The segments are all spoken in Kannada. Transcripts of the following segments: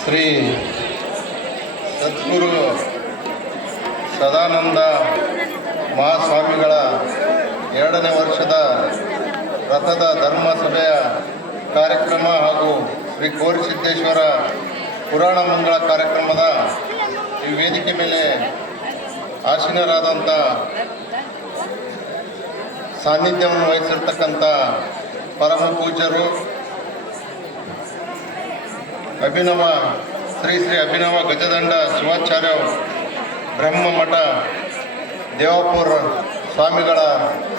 ಶ್ರೀ ಸದ್ಗುರು ಸದಾನಂದ ಮಹಾಸ್ವಾಮಿಗಳ ಎರಡನೇ ವರ್ಷದ ರಥದ ಧರ್ಮಸಭೆಯ ಕಾರ್ಯಕ್ರಮ ಹಾಗೂ ಶ್ರೀ ಕೋರಿಸಿದ್ದೇಶ್ವರ ಪುರಾಣ ಮಂಗಳ ಕಾರ್ಯಕ್ರಮದ ಈ ವೇದಿಕೆ ಮೇಲೆ ಆಸೀನರಾದಂಥ ಸಾನ್ನಿಧ್ಯವನ್ನು ವಹಿಸಿರ್ತಕ್ಕಂಥ ಪರಮ ಪೂಜ್ಯರು ಅಭಿನವ, ಶ್ರೀ ಶ್ರೀ ಅಭಿನವ ಗಜದಂಡ ಶಿವಾಚಾರ್ಯ ಬ್ರಹ್ಮ ಮಠ ದೇವಾಪುರ ಸ್ವಾಮಿಗಳ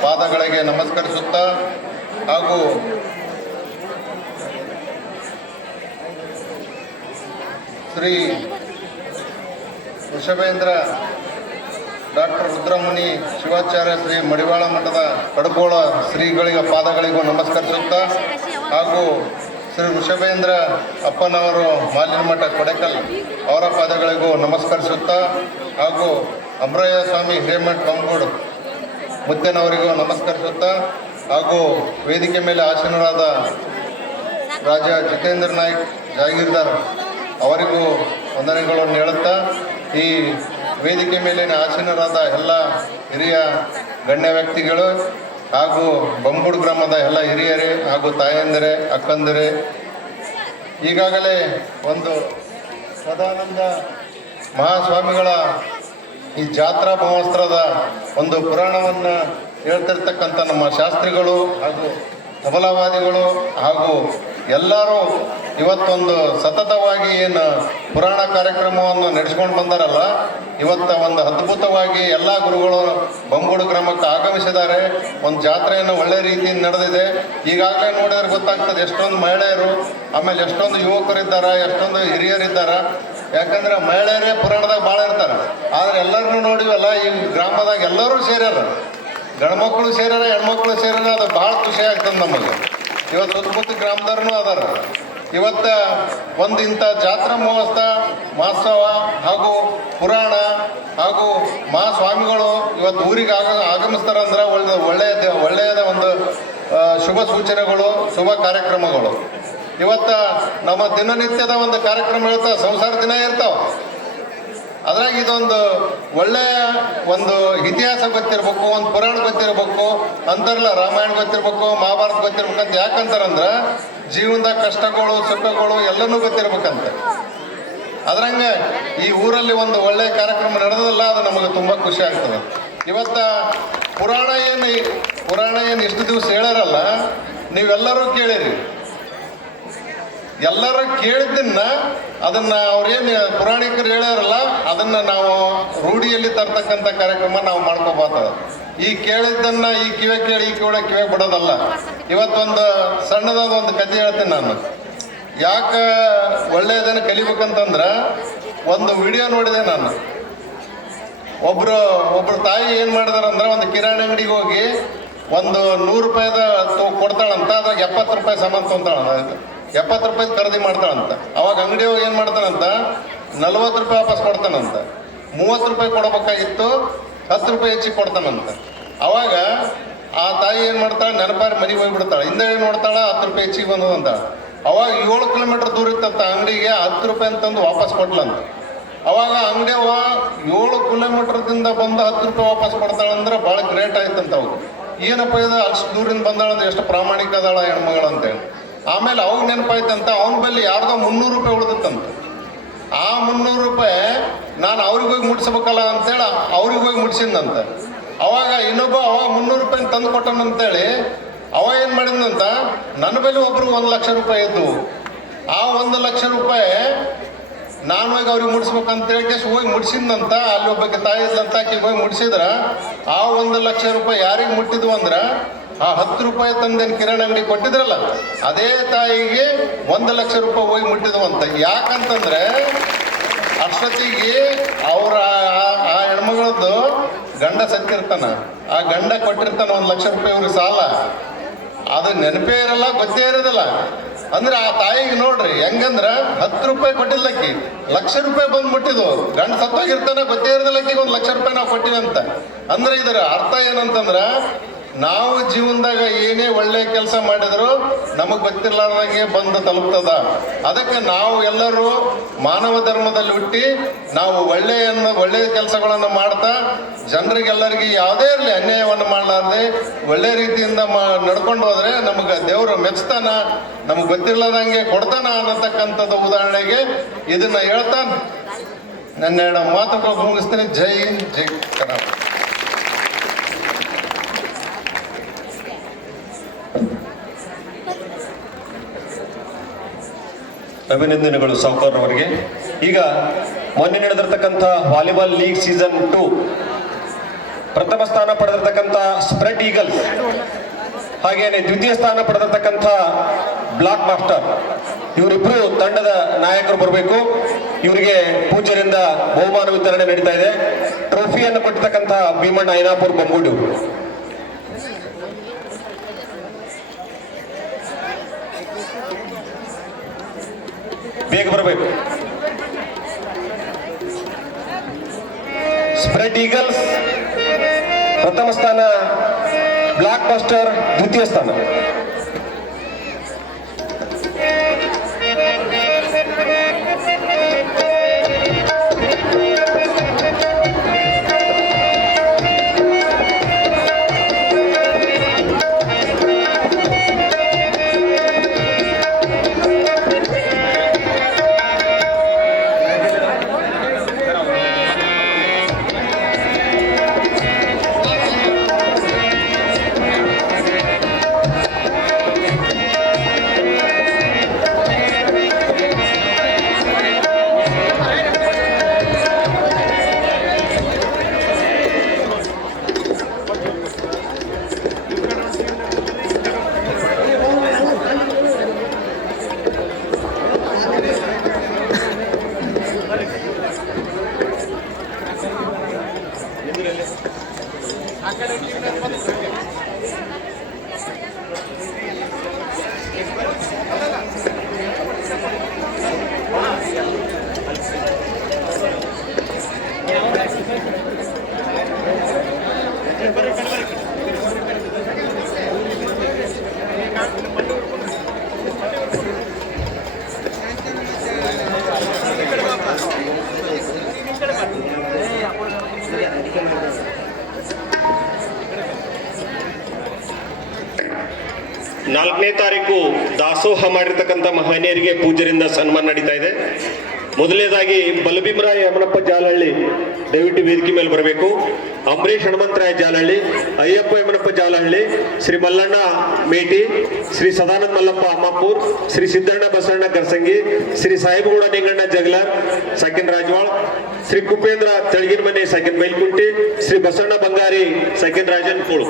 ಪಾದಗಳಿಗೆ ನಮಸ್ಕರಿಸುತ್ತಾ ಹಾಗೂ ಶ್ರೀ ವೃಷಭೇಂದ್ರ ಡಾಕ್ಟರ್ ರುದ್ರಮುನಿ ಶಿವಾಚಾರ್ಯ ಶ್ರೀ ಮಡಿವಾಳ ಮಠದ ಕಡಕೋಳ ಶ್ರೀಗಳಿಗೆ ಪಾದಗಳಿಗೂ ನಮಸ್ಕರಿಸುತ್ತಾ ಹಾಗೂ ಶ್ರೀ ವೃಷಭೇಂದ್ರ ಅಪ್ಪನವರು ಮಾಲಿನ ಮಠ ಕೊಡೆಕಲ್ ಅವರ ಪಾದಗಳಿಗೂ ನಮಸ್ಕರಿಸುತ್ತಾ ಹಾಗೂ ಅಮರಯ್ಯ ಸ್ವಾಮಿ ಹಿರೇಮಠ್ ಬಂಗೂಡು ಮುತ್ತನವರಿಗೂ ನಮಸ್ಕರಿಸುತ್ತಾ ಹಾಗೂ ವೇದಿಕೆ ಮೇಲೆ ಆಸೀನರಾದ ರಾಜ ಜಿತೇಂದ್ರ ನಾಯ್ಕ್, ಜಾಗೀರ್ದಾರ್ ಅವರಿಗೂ ವಂದನೆಗಳನ್ನು ಹೇಳುತ್ತಾ ಈ ವೇದಿಕೆ ಮೇಲಿನ ಆಸೀನರಾದ ಎಲ್ಲ ಹಿರಿಯ ಗಣ್ಯ ವ್ಯಕ್ತಿಗಳು ಹಾಗೂ ಬಂಬುಡು ಗ್ರಾಮದ ಎಲ್ಲ ಹಿರಿಯರೇ ಹಾಗೂ ತಾಯಂದಿರೆ, ಅಕ್ಕಂದಿರೆ, ಈಗಾಗಲೇ ಒಂದು ಸದಾನಂದ ಮಹಾಸ್ವಾಮಿಗಳ ಈ ಜಾತ್ರಾ ಮಹೋತ್ಸವದ ಒಂದು ಪುರಾಣವನ್ನು ಹೇಳ್ತಿರ್ತಕ್ಕಂಥ ನಮ್ಮ ಶಾಸ್ತ್ರಿಗಳು ಹಾಗೂ ತಬಲವಾದಿಗಳು ಹಾಗೂ ಎಲ್ಲರೂ ಇವತ್ತೊಂದು ಸತತವಾಗಿ ಏನು ಪುರಾಣ ಕಾರ್ಯಕ್ರಮವನ್ನು ನಡೆಸ್ಕೊಂಡು ಬಂದಾರಲ್ಲ, ಇವತ್ತ ಒಂದು ಅದ್ಭುತವಾಗಿ ಎಲ್ಲ ಗುರುಗಳು ಬಂಗುಡು ಗ್ರಾಮಕ್ಕೆ ಆಗಮಿಸಿದ್ದಾರೆ. ಒಂದು ಜಾತ್ರೆಯನ್ನು ಒಳ್ಳೆ ರೀತಿಯಿಂದ ನಡೆದಿದೆ. ಈಗಾಗಲೇ ನೋಡಿದ್ರೆ ಗೊತ್ತಾಗ್ತದೆ, ಎಷ್ಟೊಂದು ಮಹಿಳೆಯರು, ಆಮೇಲೆ ಎಷ್ಟೊಂದು ಯುವಕರಿದ್ದಾರೆ, ಎಷ್ಟೊಂದು ಹಿರಿಯರಿದ್ದಾರೆ. ಯಾಕಂದ್ರೆ ಮಹಿಳೆಯರೇ ಪುರಾಣದಾಗ ಭಾಳ ಇರ್ತಾರೆ. ಆದ್ರೆ ಎಲ್ಲರನ್ನೂ ನೋಡಿವಲ್ಲ, ಈ ಗ್ರಾಮದಾಗ ಎಲ್ಲರೂ ಸೇರ್ಯಾರ. ಗಂಡ್ಮಕ್ಳು ಸೇರ್ಯಾರ, ಹೆಣ್ಮಕ್ಳು ಸೇರ್ಯಾರ, ಅದು ಭಾಳ ಖುಷಿ ಆಗ್ತದೆ ನಮಗೆ. ಇವತ್ತು ಸುತ್ತಮುತ್ತ ಗ್ರಾಮದವ್ರೂ ಅದಾರ. ಇವತ್ತ ಒಂದು ಇಂಥ ಜಾತ್ರಾ ಮಹೋತ್ಸವ ಮಹೋತ್ಸವ ಹಾಗೂ ಪುರಾಣ ಹಾಗೂ ಮಹಾಸ್ವಾಮಿಗಳು ಇವತ್ತು ಊರಿಗೆ ಆಗ ಆಗಮಿಸ್ತಾರಂದ್ರೆ ಒಳ್ಳೆ ಒಳ್ಳೆಯ ಒಳ್ಳೆಯದ ಒಂದು ಶುಭ ಸೂಚನೆಗಳು, ಶುಭ ಕಾರ್ಯಕ್ರಮಗಳು. ಇವತ್ತ ನಮ್ಮ ದಿನನಿತ್ಯದ ಒಂದು ಕಾರ್ಯಕ್ರಮ ಇರ್ತಾವ, ಸಂಸಾರ ದಿನ ಇರ್ತಾವ. ಅದ್ರಾಗ ಇದೊಂದು ಒಳ್ಳೆಯ ಒಂದು ಇತಿಹಾಸ ಗೊತ್ತಿರ್ಬೇಕು, ಒಂದು ಪುರಾಣ ಗೊತ್ತಿರ್ಬೇಕು ಅಂತಾರಲ್ಲ ರಾಮಾಯಣ ಗೊತ್ತಿರ್ಬೇಕು, ಮಹಾಭಾರತ ಗೊತ್ತಿರ್ಬೇಕು ಅಂತ ಯಾಕಂತಾರಂದ್ರ ಜೀವನದಾಗ ಕಷ್ಟಗಳು, ಸುಖಗಳು ಎಲ್ಲನೂ ಗೊತ್ತಿರ್ಬೇಕಂತ. ಅದ್ರಂಗೆ ಈ ಊರಲ್ಲಿ ಒಂದು ಒಳ್ಳೆಯ ಕಾರ್ಯಕ್ರಮ ನಡೆದಲ್ಲ ಅದು ನಮಗೆ ತುಂಬ ಖುಷಿ ಆಗ್ತದೆ. ಇವತ್ತ ಪುರಾಣ ಏನು ಪುರಾಣ ಏನು ಇಷ್ಟು ದಿವಸ ಹೇಳ್ಯಾರಲ್ಲ ನೀವೆಲ್ಲರೂ ಕೇಳಿರಿ. ಎಲ್ಲರೂ ಕೇಳಿದ್ದನ್ನ ಅದನ್ನ ಅವ್ರೇನು ಪುರಾಣಿಕರು ಹೇಳ್ಯಾರಲ್ಲ ಅದನ್ನ ನಾವು ರೂಢಿಯಲ್ಲಿ ತರ್ತಕ್ಕಂಥ ಕಾರ್ಯಕ್ರಮ ನಾವು ಮಾಡ್ಕೋಬಾರ್ದು. ಈ ಕೇಳಿದ್ದನ್ನ ಈ ಕಿವೆ ಕೇಳಿ ಈ ಕೂಡ ಕಿವೆ ಬಿಡೋದಲ್ಲ. ಇವತ್ತೊಂದು ಸಣ್ಣದಾದ ಒಂದು ಕತೆ ಹೇಳ್ತೀನಿ ನಾನು. ಯಾಕೆ ಒಳ್ಳೆಯದನ್ನು ಕಲಿಬೇಕಂತಂದ್ರೆ ಒಂದು ವಿಡಿಯೋ ನೋಡಿದೆ ನಾನು. ಒಬ್ರು ಒಬ್ರು ತಾಯಿ ಏನು ಮಾಡಿದಾರಂದ್ರೆ ಒಂದು ಕಿರಾಣಿ ಅಂಗಡಿಗೆ ಹೋಗಿ ಒಂದು ನೂರು ರೂಪಾಯಿದ ಕೊಡ್ತಾಳಂತ, ಅದ್ರಾಗ ಎಪ್ಪತ್ತು ರೂಪಾಯಿ ಸಾಮಾನು ತೊಂತಾಳ ಎಪ್ಪತ್ತು ರೂಪಾಯಿ ಖರೀದಿ ಮಾಡ್ತಾಳಂತ. ಅವಾಗ ಅಂಗಡಿ ಹೋಗಿ ಏನು ಮಾಡ್ತಾನಂತ ನಲ್ವತ್ತು ರೂಪಾಯಿ ವಾಪಸ್ ಕೊಡ್ತಾನಂತ. ಮೂವತ್ತು ರೂಪಾಯಿ ಕೊಡಬೇಕಾಗಿತ್ತು, ಹತ್ತು ರೂಪಾಯಿ ಹೆಚ್ಚಿಗೆ ಕೊಡ್ತಾನಂತ. ಅವಾಗ ಆ ತಾಯಿ ಏನು ಮಾಡ್ತಾಳೆ ನೆನಪಾರಿ ಮನೆಗೆ ಹೋಗ್ಬಿಡ್ತಾಳೆ. ಹಿಂದೆ ಏನು ಮಾಡ್ತಾಳೆ, ಹತ್ತು ರೂಪಾಯಿ ಹೆಚ್ಚಿಗೆ ಬಂದದ ಅಂತ. ಅವಾಗ ಏಳು ಕಿಲೋಮೀಟರ್ ದೂರ ಇತ್ತಂತ ಅಂಗಡಿಗೆ ಹತ್ತು ರೂಪಾಯಿ ಅಂತಂದು ವಾಪಸ್ ಕೊಟ್ಲಂತ ಅವಾಗ ಅಂಗಡಿಯವ ಏಳು ಕಿಲೋಮೀಟರ್ದಿಂದ ಬಂದು ಹತ್ತು ರೂಪಾಯಿ ವಾಪಸ್ ಕೊಡ್ತಾಳಂದ್ರೆ ಭಾಳ ಗ್ರೇಟ್ ಆಯ್ತಂತ ಅವ್ರು ಏನಪ್ಪ ಇದು, ಅಷ್ಟು ದೂರಿಂದ ಬಂದಾಳಂದ್ರೆ ಎಷ್ಟು ಪ್ರಾಮಾಣಿಕ ಅದಾಳ ಹೆಣ್ಮಗಳು ಅಂತೇಳಿ ಆಮೇಲೆ ಅವಾಗ ನೆನಪಾಯ್ತಂತ, ಅವನ ಬಲ್ಲಿ ಯಾರ್ದೋ ಮುನ್ನೂರು ರೂಪಾಯಿ ಉಳಿದಿತ್ತಂತ. ಆ ಮುನ್ನೂರು ರೂಪಾಯಿ ನಾನು ಅವ್ರಿಗೆ ಹೋಗಿ ಮುಟ್ಸ್ಬೇಕಲ್ಲ ಅಂತೇಳಿ ಅವ್ರಿಗೆ ಹೋಗಿ ಮುಟ್ಸಿದ್ನಂತ. ಅವಾಗ ಇನ್ನೊಬ್ಬ ಅವ ಮುನ್ನೂರು ರೂಪಾಯಿ ತಂದು ಕೊಟ್ಟನಂತೇಳಿ, ಅವ ಏನು ಮಾಡಿದ್ನಂತ, ನನ್ನ ಬಳಿ ಒಬ್ರಿಗೆ ಒಂದು ಲಕ್ಷ ರೂಪಾಯಿ ಇದ್ದವು ಆ ಒಂದು ಲಕ್ಷ ರೂಪಾಯಿ ನಾನು ಹೋಗಿ ಅವ್ರಿಗೆ ಮುಡಿಸ್ಬೇಕಂತ ಹೇಳಿ ಹೋಗಿ ಮುಡಿಸಿದಂತ ಅಲ್ಲಿ ಒಬ್ಬಕ್ಕೆ ತಾಯಿ ಇದ್ಲಂತ ಆಕೆಗೆ ಹೋಗಿ ಮುಡಿಸಿದ್ರ, ಆ ಒಂದು ಲಕ್ಷ ರೂಪಾಯಿ ಯಾರಿಗೆ ಮುಟ್ಟಿದ್ವು ಅಂದ್ರ, ಆ ಹತ್ತು ರೂಪಾಯಿ ತಂದೇನು ಕಿರಾಣಿ ಅಂಗಡಿ ಕೊಟ್ಟಿದ್ರಲ್ಲ, ಅದೇ ತಾಯಿಗೆ ಒಂದು ಲಕ್ಷ ರೂಪಾಯಿ ಹೋಗಿ ಮುಟ್ಟಿದ್ವು ಅಂತ. ಯಾಕಂತಂದ್ರೆ ಅಷ್ಟೊತ್ತಿಗೆ ಅವ್ರ ಆ- ಹೆಣ್ಮಗಳದ್ದು ಗಂಡ ಸತ್ತಿರ್ತಾನ. ಆ ಗಂಡ ಕೊಟ್ಟಿರ್ತಾನ ಒಂದು ಲಕ್ಷ ರೂಪಾಯಿ ಅವ್ರಿಗೆ ಸಾಲ. ಅದು ನೆನಪೇ ಇರಲ್ಲ, ಗೊತ್ತೇ ಇರೋದಿಲ್ಲ. ಅಂದ್ರೆ ಆ ತಾಯಿಗೆ ನೋಡ್ರಿ, ಹೆಂಗಂದ್ರ ಹತ್ತು ರೂಪಾಯಿ ಕೊಟ್ಟಿಲ್ಲಕ್ಕಿ ಲಕ್ಷ ರೂಪಾಯಿ ಬಂದ್ಬಿಟ್ಟಿದ್ದು ಗಂಡ ಸತ್ತೋಗಿರ್ತಾನೆ, ಗೊತ್ತೇ ಇರೋದಿಲ್ಲಕ್ಕಿಗೆ ಒಂದು ಲಕ್ಷ ರೂಪಾಯಿ ನಾವು ಕೊಟ್ಟಿವಿ ಅಂತ. ಅಂದ್ರೆ ಇದರ ಅರ್ಥ ಏನಂತಂದ್ರ ನಾವು ಜೀವನದಾಗ ಏನೇ ಒಳ್ಳೆ ಕೆಲಸ ಮಾಡಿದ್ರು ನಮಗೆ ಗೊತ್ತಿರ್ಲಾರ್ದಂಗೆ ಬಂದು ತಲುಪ್ತದ. ಅದಕ್ಕೆ ನಾವು ಎಲ್ಲರೂ ಮಾನವ ಧರ್ಮದಲ್ಲಿ ಹುಟ್ಟಿ ನಾವು ಒಳ್ಳೆಯನ್ನು ಒಳ್ಳೆಯ ಕೆಲಸಗಳನ್ನು ಮಾಡ್ತಾ ಜನರಿಗೆಲ್ಲರಿಗೆ ಯಾವುದೇ ಇರಲಿ ಅನ್ಯಾಯವನ್ನು ಮಾಡಲಾರ್ದೆ ಒಳ್ಳೆ ರೀತಿಯಿಂದ ಮಾ, ನಡ್ಕೊಂಡು ಹೋದ್ರೆ ನಮಗೆ ದೇವರು ಮೆಚ್ತಾನ, ನಮಗೆ ಗೊತ್ತಿರ್ಲಾರ್ದಂಗೆ ಕೊಡ್ತಾನ ಅನ್ನತಕ್ಕಂಥದ್ದು ಉದಾಹರಣೆಗೆ ಇದನ್ನ ಹೇಳ್ತಾನೆ. ನನ್ನ ಮಾತುಗಳು ಮುಗಿಸ್ತೀನಿ. ಜೈ ಹಿಂದ್, ಜೈ ಕರ್ನಾಟಕ ಅಭಿನಂದನೆಗಳು ಸಾವುಕಾರ್ ಅವರಿಗೆ ಈಗ ಮೊನ್ನೆ ನಡೆದಿರ್ತಕ್ಕಂಥ ವಾಲಿಬಾಲ್ ಲೀಗ್ ಸೀಸನ್ ಟು ಪ್ರಥಮ ಸ್ಥಾನ ಪಡೆದಿರ್ತಕ್ಕಂಥ ಸ್ಪ್ರೆಡ್ ಈಗಲ್ ಹಾಗೇನೆ ದ್ವಿತೀಯ ಸ್ಥಾನ ಪಡೆದಿರ್ತಕ್ಕಂಥ ಬ್ಲಾಕ್ ಮಾಸ್ಟರ್, ಇವರಿಬ್ರು ತಂಡದ ನಾಯಕರು ಬರಬೇಕು. ಇವರಿಗೆ ಪೂಜರಿಂದ ಬಹುಮಾನ ವಿತರಣೆ ನಡೀತಾ ಇದೆ. ಟ್ರೋಫಿಯನ್ನು ಕೊಟ್ಟಿರ್ತಕ್ಕಂಥ ಭೀಮಣ್ಣ ಐನಾಪುರ್ ಬೊಮ್ಮೂಡು ಬೇಗ ಬರಬೇಕು. ಸ್ಪ್ರೆಡ್ ಈಗಲ್ಸ್ ಪ್ರಥಮ ಸ್ಥಾನ ಬ್ಲಾಕ್ ಬಸ್ಟರ್ ದ್ವಿತೀಯ ಸ್ಥಾನ. Gracias. ನಾಲ್ಕನೇ ತಾರೀಕು ದಾಸೋಹ ಮಾಡಿರ್ತಕ್ಕಂಥ ಮಹನೀಯರಿಗೆ ಪೂಜರಿಂದ ಸನ್ಮಾನ ನಡೀತಾ ಇದೆ. ಮೊದಲನೇದಾಗಿ ಬಲಭೀಮರಾಯ ಯಮನಪ್ಪ ಜಾಲಹಳ್ಳಿ ದಯವಿಟ್ಟು ವೇದಿಕೆ ಮೇಲೆ ಬರಬೇಕು. ಅಂಬರೀಷ್ ಹನುಮಂತರಾಯ ಜಾಲಹಳ್ಳಿ, ಅಯ್ಯಪ್ಪ ಯಮನಪ್ಪ ಜಾಲಹಳ್ಳಿ, ಶ್ರೀ ಮಲ್ಲಣ್ಣ ಮೇಟಿ, ಶ್ರೀ ಸದಾನಂದ ಮಲ್ಲಪ್ಪ ಅಮ್ಮಾಪುರ್ ಶ್ರೀ ಸಿದ್ದಣ್ಣ ಬಸಣ್ಣ ಗರ್ಸಂಗಿ, ಶ್ರೀ ಸಾಹೇಬಗೌಡ ನಿಂಗಣ್ಣ ಜಗಲರ್ ಸಾಕಿನ್ ರಾಜವಾಳ್, ಶ್ರೀ ಕುಪೇಂದ್ರ ತೆಳಗಿನ ಮನೆ, ಸಾಕಿನ್ ಬೈಲ್ಕುಂಟಿ, ಶ್ರೀ ಬಸಣ್ಣ ಬಂಗಾರಿ, ಸಾಕಿನ್ ರಾಜನ್ ಕೋಳು.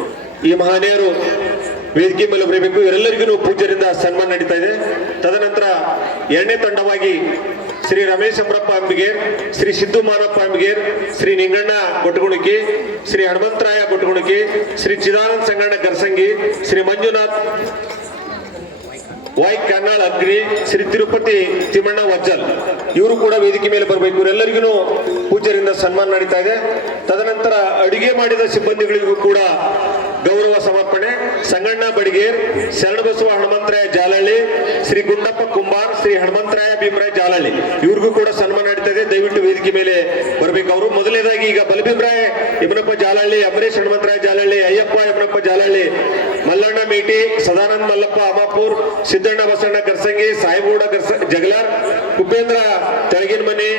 ಈ ಮಹನೀಯರು ವೇದಿಕೆ ಮೇಲೆ ಬರಬೇಕು. ಇವರೆಲ್ಲರಿಗೂ ಪೂಜ್ಯರಿಂದ ಸನ್ಮಾನ ನಡೀತಾ ಇದೆ. ತದನಂತರ ಎರಡನೇ ತಂಡವಾಗಿ ಶ್ರೀ ರಮೇಶ್ ಅಂಬ್ರಪ್ಪ ಅಂಬಿಗೇರ್ ಶ್ರೀ ಸಿದ್ದು ಮಾನಪ್ಪ ಅಂಬಿಗೇರ್ ಶ್ರೀ ನಿಂಗಣ್ಣ ಕೊಟ್ಟಗುಣಿಕಿ ಶ್ರೀ ಹನುಮಂತರಾಯ ಕೊಟ್ಟಗುಣಿಕಿ ಶ್ರೀ ಚಿದಾನಂದ ಸಂಗಣ್ಣ ಗರ್ಸಂಗಿ ಶ್ರೀ ಮಂಜುನಾಥ್ ವೈ ಕನ್ನಾಳ್ ಅಗ್ರಿ, ಶ್ರೀ ತಿರುಪತಿ ತಿಮ್ಮಣ್ಣ ವಜ್ಜಲ್. ಇವರು ಕೂಡ ವೇದಿಕೆ ಮೇಲೆ ಬರಬೇಕು. ಇವರೆಲ್ಲರಿಗೂ ಪೂಜ್ಯರಿಂದ ಸನ್ಮಾನ ನಡೀತಾ ಇದೆ. ತದನಂತರ ಅಡಿಗೆ ಮಾಡಿದ ಸಿಬ್ಬಂದಿಗಳಿಗೂ ಕೂಡ ಗೌರವ ಸಮರ್ಪಣೆ. ಸಂಗಣ್ಣ ಬಡಿಗೇರ್ ಶರಣಬಸವ ಹನುಮಂತರಾಯ ಜಾಲಳ್ಳಿ, ಶ್ರೀ ಗುಂಡಪ್ಪ ಕುಂಬಾರ್, ಶ್ರೀ ಹನುಮಂತರಾಯ ಭೀಮರಾಯ ಜಾಲಳ್ಳಿ. ಇವ್ರಿಗೂ ಕೂಡ ಸನ್ಮಾನ ನಡೀತಾ ಇದೆ ದಯವಿಟ್ಟು ವೇದಿಕೆ ಮೇಲೆ ಬರಬೇಕು ಅವರು. ಮೊದಲನೇದಾಗಿ ಈಗ ಬಲಭೀಮರಾಯ ಯಮನಪ್ಪ ಜಾಲಳ್ಳಿ ಅಂಬರೀಶ್ ಹನುಮಂತರಾಯ ಜಾಲಳ್ಳಿ, ಅಯ್ಯಪ್ಪ ಯಮನಪ್ಪ ಜಾಲಳ್ಳಿ, ಮಲ್ಲಣ್ಣ ಮೇಟಿ, ಸದಾನಂದ ಮಲ್ಲಪ್ಪ ಅಮಾಪುರ್, ಸಿದ್ದಣ್ಣ ಬಸಣ್ಣ ಕರ್ಸಂಗಿ ಸಾಯಿಗೌಡ ಗರ್ಸ ಜಗಲಾರ್ ಕುಪೇಂದ್ರ ತೆಳಗಿನ ಮನೆ.